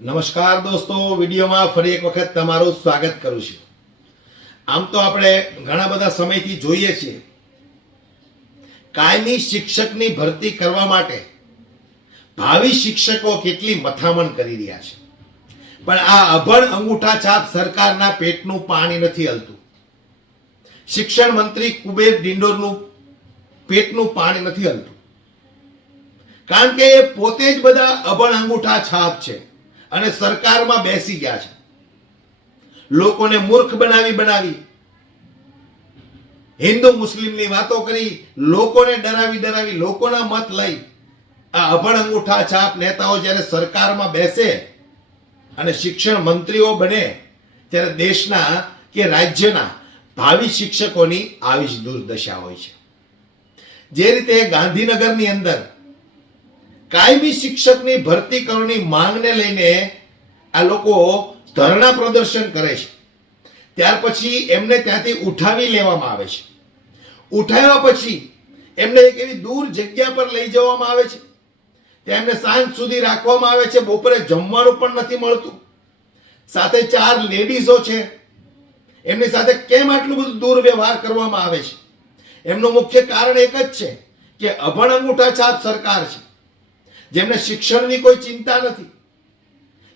નમસ્કાર દોસ્તો, વિડીયોમાં ફરી એક વખત તમારું સ્વાગત કરું છું। આમ તો આપણે ઘણા બધા સમયથી જોઈએ છીએ કાયમી શિક્ષકની ભરતી કરવા માટે ભાવિ શિક્ષકો કેટલી મથામણ કરી રહ્યા છે, પણ આ અભણ અંગૂઠા છાપ સરકારના પેટનું પાણી નથી હલતું। શિક્ષણ મંત્રી કુબેર ડિંડોરનું પેટનું પાણી નથી હલતું, કારણ કે એ પોતે જ બધા અભણ અંગૂઠા છાપ છે અને સરકારમાં બેસી ગયા છે। લોકોને મૂર્ખ બનાવી હિન્દુ મુસ્લિમની વાતો કરી, લોકોને ડરાવી લોકોના મત લઈ આ અભણ અંગૂઠા છાપ નેતાઓ જ્યારે સરકારમાં બેસે અને શિક્ષણ મંત્રીઓ બને ત્યારે દેશના કે રાજ્યના ભાવિ શિક્ષકોની આવી જ દુર્દશા હોય છે। જે રીતે ગાંધીનગરની અંદર કાયમી શિક્ષકની ભરતી કરવાની માંગને લઈને આ લોકો ધરણા પ્રદર્શન કરે છે, ત્યાર પછી એમને ત્યાંથી ઉઠાવી લેવામાં આવે છે। ઉઠાવ્યા પછી એમને એક એવી દૂર જગ્યા પર લઈ જવામાં આવે છે, ત્યાં એમને સાંજ સુધી રાખવામાં આવે છે, બપોરે જમવાનું પણ નથી મળતું, સાથે 4 લેડીઝો છે, એમની સાથે કેમ આટલું બધું દુર્વ્યવહાર કરવામાં આવે છે? એમનું મુખ્ય કારણ એક જ છે કે અભણ અંગૂઠા છાપ સરકાર છે, જેમને શિક્ષણની કોઈ ચિંતા નથી।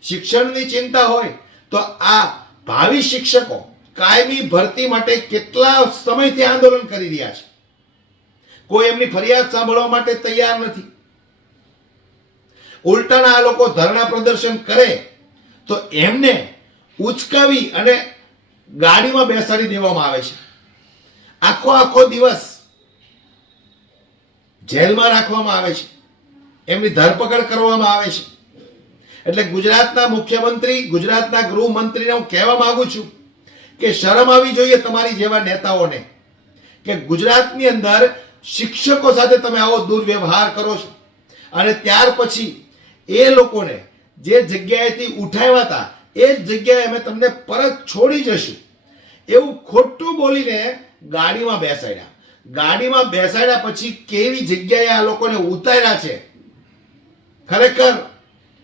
શિક્ષણની ચિંતા હોય તો આ ભાવિ શિક્ષકો કાયમી ભરતી માટે કેટલા સમયથી આંદોલન કરી રહ્યા છે, કોઈ એમની ફરિયાદ સાંભળવા માટે તૈયાર નથી। ઉલટાના આ લોકો ધરણા પ્રદર્શન કરે તો એમને ઉચકાવી અને ગાડીમાં બેસાડી દેવામાં આવે છે, આખો દિવસ જેલમાં રાખવામાં આવે છે, એમની ધરપકડ કરવામાં આવે છે। એટલે ગુજરાતના મુખ્યમંત્રી, ગુજરાતના ગૃહમંત્રીને હું કહેવા માંગુ છું કે શરમ આવી જોઈએ તમારી જેવા નેતાઓને કે ગુજરાતની અંદર શિક્ષકો સાથે તમે આવો દુર્વ્યવહાર કરો છો અને ત્યાર પછી એ લોકોને જે જગ્યાએથી ઉઠાવ્યા હતા એ જ જગ્યાએ અમે તમને પરત છોડી જશું એવું ખોટું બોલીને ગાડીમાં બેસાડ્યા પછી કેવી જગ્યાએ આ લોકોને ઉતાર્યા છે, ખરેખર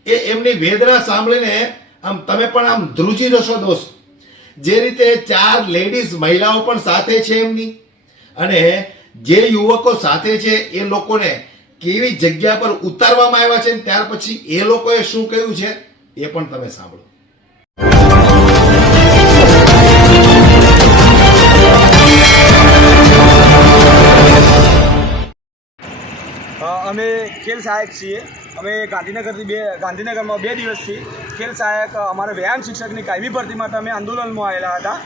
એ એમની વેદના સાંભળીને આમ તમે પણ આમ ધ્રુજી જશો દોસ્ત। જે રીતે 4 લેડીઝ મહિલાઓ પણ સાથે છે એમની, અને જે યુવકો સાથે છે એ લોકોને કેવી જગ્યા પર ઉતારવામાં આવ્યા છે, ત્યાર પછી એ લોકોએ શું કહ્યું છે એ પણ તમે સાંભળો। અમે ખેલ સહાયક છીએ। અમે ગાંધીનગરમાં 2 દિવસથી ખેલ સહાયક અમારા વ્યાયામ શિક્ષકની કાયમી ભરતી માટે અમે આંદોલનમાં આવેલા હતા।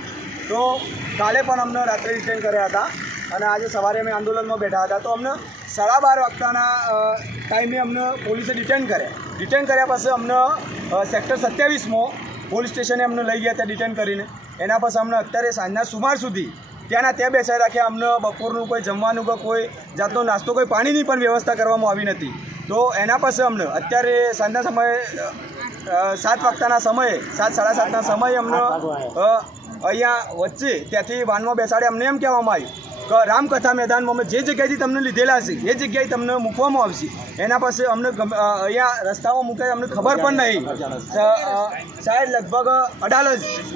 તો કાલે પણ અમને રાત્રે ડિટેન કર્યા હતા અને આજે સવારે અમે આંદોલનમાં બેઠા હતા। તો અમને 12:30 વાગ્યાના ટાઈમે અમને પોલીસે ડિટેન કર્યા પછી અમને સેક્ટર 27માં પોલીસ સ્ટેશને અમને લઈ ગયા, ત્યાં ડિટેન કરીને એના પછી અમને અત્યારે સાંજના સુમાર સુધી ત્યાં બેસાડી રાખ્યા। અમને બપોરનું કોઈ જમવાનું કે કોઈ જાતનો નાસ્તો, કોઈ પાણીની પણ વ્યવસ્થા કરવામાં આવી નથી। તો એના પછી અમને અત્યારે સાંજના સમયે 7 વાગ્યાના સમયે 7:30ના સમયે અમને અહીંયા વચ્ચે ત્યાંથી વાનમાં બેસાડી અમને એમ કહેવામાં આવ્યું કે રામકથા મેદાનમાં અમે જે જગ્યાએથી તમને લીધેલા છે એ જગ્યાએ તમને મૂકવામાં આવશે। એના પછી અમને અહીંયા રસ્તામાં મૂકાય અમને ખબર પણ નહીં, સાહેબ લગભગ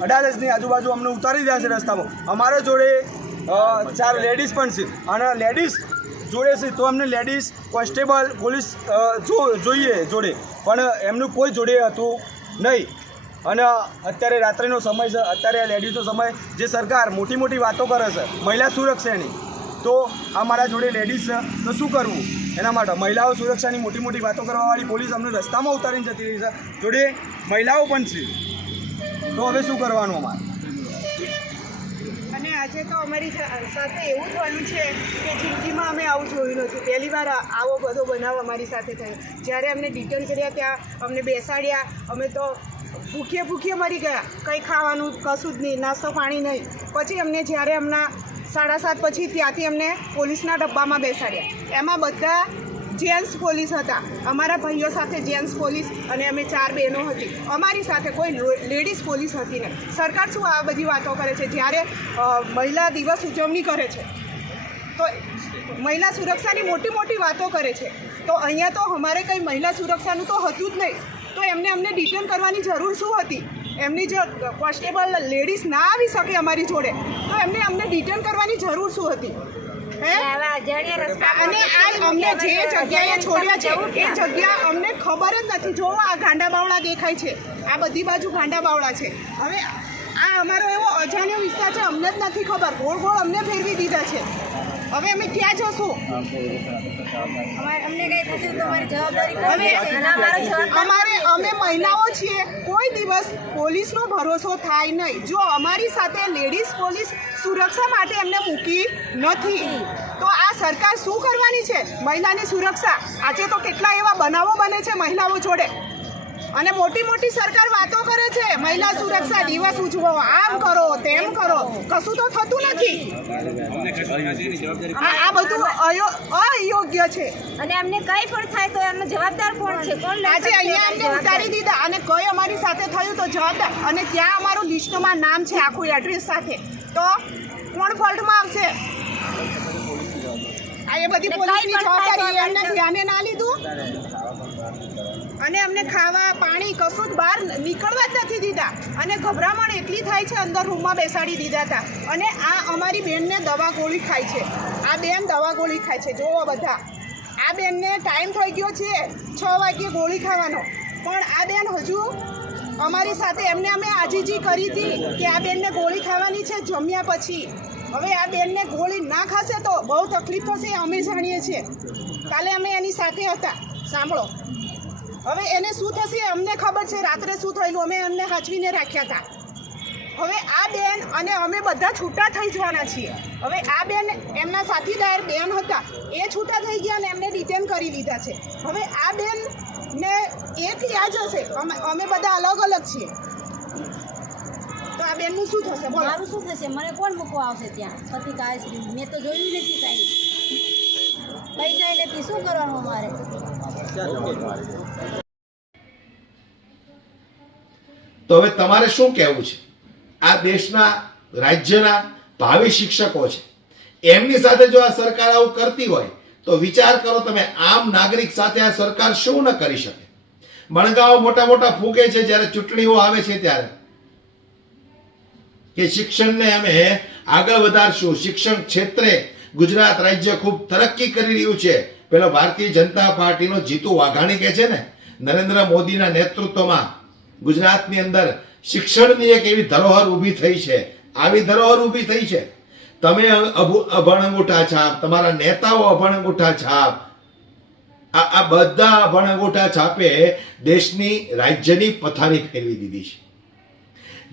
અડાલજની આજુબાજુ અમને ઉતારી રહ્યા છે રસ્તામાં। અમારા જોડે 4 લેડીઝ પણ છે અને લેડીઝ જોડે છે તો અમને લેડીઝ કોન્સ્ટેબલ પોલીસ જોઈએ જોડે, પણ એમનું કોઈ જોડે હતું નહીં। અને અત્યારે રાત્રિનો સમય છે, અત્યારે લેડીઝનો સમય, જે સરકાર મોટી વાતો કરે છે મહિલા સુરક્ષાની, તો આ મારા જોડે લેડીઝ છે તો શું કરવું એના માટે? મહિલાઓ સુરક્ષાની મોટી વાતો કરવાવાળી પોલીસ અમને રસ્તામાં ઉતારીને જતી રહી છે, જોડે મહિલાઓ પણ છે, તો હવે શું કરવાનું અમારે? અને આજે તો અમારી સાથે એવું થયું છે કે જિંદગીમાં અમે આવું જોયું નથી, પહેલી વાર આવો બધો બનાવ અમારી સાથે થયો। જ્યારે અમને ડિટેન કર્યા ત્યાં અમને બેસાડ્યા, અમે તો ભૂખે મરી ગયા, કંઈ ખાવાનું કશું જ નહીં, નાસ્તો પાણી નહીં। પછી અમને જ્યારે હમણાં 7:30 પછી ત્યાંથી અમને પોલીસના ડબ્બામાં બેસાડ્યા, એમાં બધા જેન્ટ્સ પોલીસ હતા, અમારા ભાઈઓ સાથે જેન્ટ્સ પોલીસ અને અમે 4 બહેનો હતી, અમારી સાથે કોઈ લેડીઝ પોલીસ હતી નહીં। સરકાર શું આ બધી વાતો કરે છે? જ્યારે મહિલા દિવસ ઉજવણી કરે છે તો મહિલા સુરક્ષાની મોટી વાતો કરે છે, તો અહીંયા તો અમારે કંઈ મહિલા સુરક્ષાનું તો હતું જ નહીં। તો એમને અમને ડિટેન કરવાની જરૂર શું હતી? એમની જો કોન્સ્ટેબલ લેડીઝ ના આવી શકે અમારી જોડે તો એમને અમને ડિટેન કરવાની જરૂર શું હતી? હે? અને આ અમને જે જગ્યાએ છોડ્યા છે એ જગ્યા અમને ખબર જ નથી. જો આ ગાંડા બાવળા દેખાય છે, આ બધી બાજુ ગાંડા બાવળા છે. હવે આ અમારો એવો અજાણ્યો વિસ્તાર છે, અમને જ નથી ખબર. ગોળ ગોળ અમને ફેરવી દીધા છે. હવે અમે ક્યાં જશું? અમે મહિલાઓ છીએ, કોઈ દિવસ પોલીસનો ભરોસો થાય નહીં. જો અમારી સાથે લેડીઝ પોલીસ સુરક્ષા માટે એમને મૂકી નથી તો આ સરકાર શું કરવાની છે મહિલાની સુરક્ષા? આજે તો કેટલા એવા બનાવો બને છે મહિલાઓ જોડે, અને મોટી મોટી સરકાર વાતો કરે છે મહિલા સુરક્ષા દિવસ ઉજવો, આમ કરો તેમ કરો, કશું તો થતું નથી. આ બધું અયોગ્ય છે. અને અમને કઈ પણ થાય તો એમનો જવાબદાર કોણ છે? કોણ આજે અહીંયા અમને ઉતારી દીધા અને કઈ અમારી સાથે થયું તો જવાબદાર, અને ત્યાં અમારું લિસ્ટમાં નામ છે આખું એડ્રેસ સાથે, તો કોણ ફોલ્ટમાં આવશે? આ એ બધી પોલીસની જવાબદારી એમને ધ્યાને ના લીધું, અને અમને ખાવા પાણી કશું જ બહાર નીકળવા જ નથી દીધા. અને ગભરામણ એટલી થાય છે, અંદર રૂમમાં બેસાડી દીધા હતા. અને આ અમારી બેનને દવા ગોળી ખાય છે. આ બેન દવા ગોળી ખાય છે. જોવો બધા, આ બેનને ટાઈમ થઈ ગયો છે 6 વાગ્યે ગોળી ખાવાનો, પણ આ બેન હજુ અમારી સાથે એમને અમે આજીજી કરી હતી કે આ બેનને ગોળી ખાવાની છે જમ્યા પછી. હવે આ બેનને ગોળી ના ખાશે તો બહુ તકલીફ થશે, અમે જાણીએ છીએ. કાલે અમે એની સાથે હતા. સાંભળો, હવે એને શું થશે અમને ખબર છે. રાત્રે શું થયેલું અમે એમને હાચવીને રાખ્યા હતા. હવે આ બેન અને અમે બધા છૂટા થઈ જવાના છીએ. હવે આ બેન એમના સાથીદાર બેન હતા એ છૂટા થઈ ગયા અને એમને ડિટેન કરી લીધા છે. હવે આ બેન ને એક યાદ હશે, અમે બધા અલગ અલગ છીએ, તો આ બેનનું શું થશે? બોલો. મારું શું થશે? મને કોણ મૂકવા આવશે ત્યાં? પતિ કાયશ્રી મેં તો જોયું નથી કાંઈ. પૈસા એટલે શું કરવાનું અમારે? તો હવે તમારે શું કહેવું છે? આ દેશના રાજ્યના ભાવિ શિક્ષકો છે, એમની સાથે જો આ સરકાર આવું કરતી હોય તો વિચાર કરો તમે, આમ નાગરિક સાથે આ સરકાર શું ન કરી શકે? મણગાઓ મોટા મોટા ફૂંકે છે જ્યારે ચૂંટણીઓ આવે છે ત્યારે, કે શિક્ષણને અમે આગળ વધારશું, શિક્ષણ ક્ષેત્રે ગુજરાત રાજ્ય ખૂબ તરક્કી કરી રહ્યું છે. પેલો ભારતીય જનતા પાર્ટીનો જીતુ વાઘાણી કહે છે ને, નરેન્દ્ર મોદીના નેતૃત્વમાં ગુજરાતની અંદર શિક્ષણની એક એવી ધરોહર ઊભી થઈ છે. આવી ધરોહર ઊભી થઈ છે. તમે અભણ અંગૂઠા છાપ, તમારા નેતાઓ અભણ અંગૂઠા છાપ, આ બધા અભણ અંગૂઠા છાપે દેશની રાજ્યની પથારી ફેરવી દીધી છે.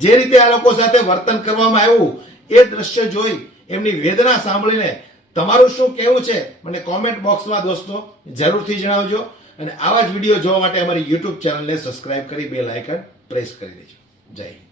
જે રીતે આ લોકો સાથે વર્તન કરવામાં આવ્યું એ દ્રશ્ય જોઈ, એમની વેદના સાંભળીને તમારું શું કહેવું છે મને કોમેન્ટ બોક્સમાં દોસ્તો જરૂરથી જણાવજો. અને આવા જ વિડીયો જોવા માટે અમારી યુટ્યુબ ચેનલને સબસ્ક્રાઇબ કરી બેલ આઇકન પ્રેસ કરી દેજો. જય હિન્દ.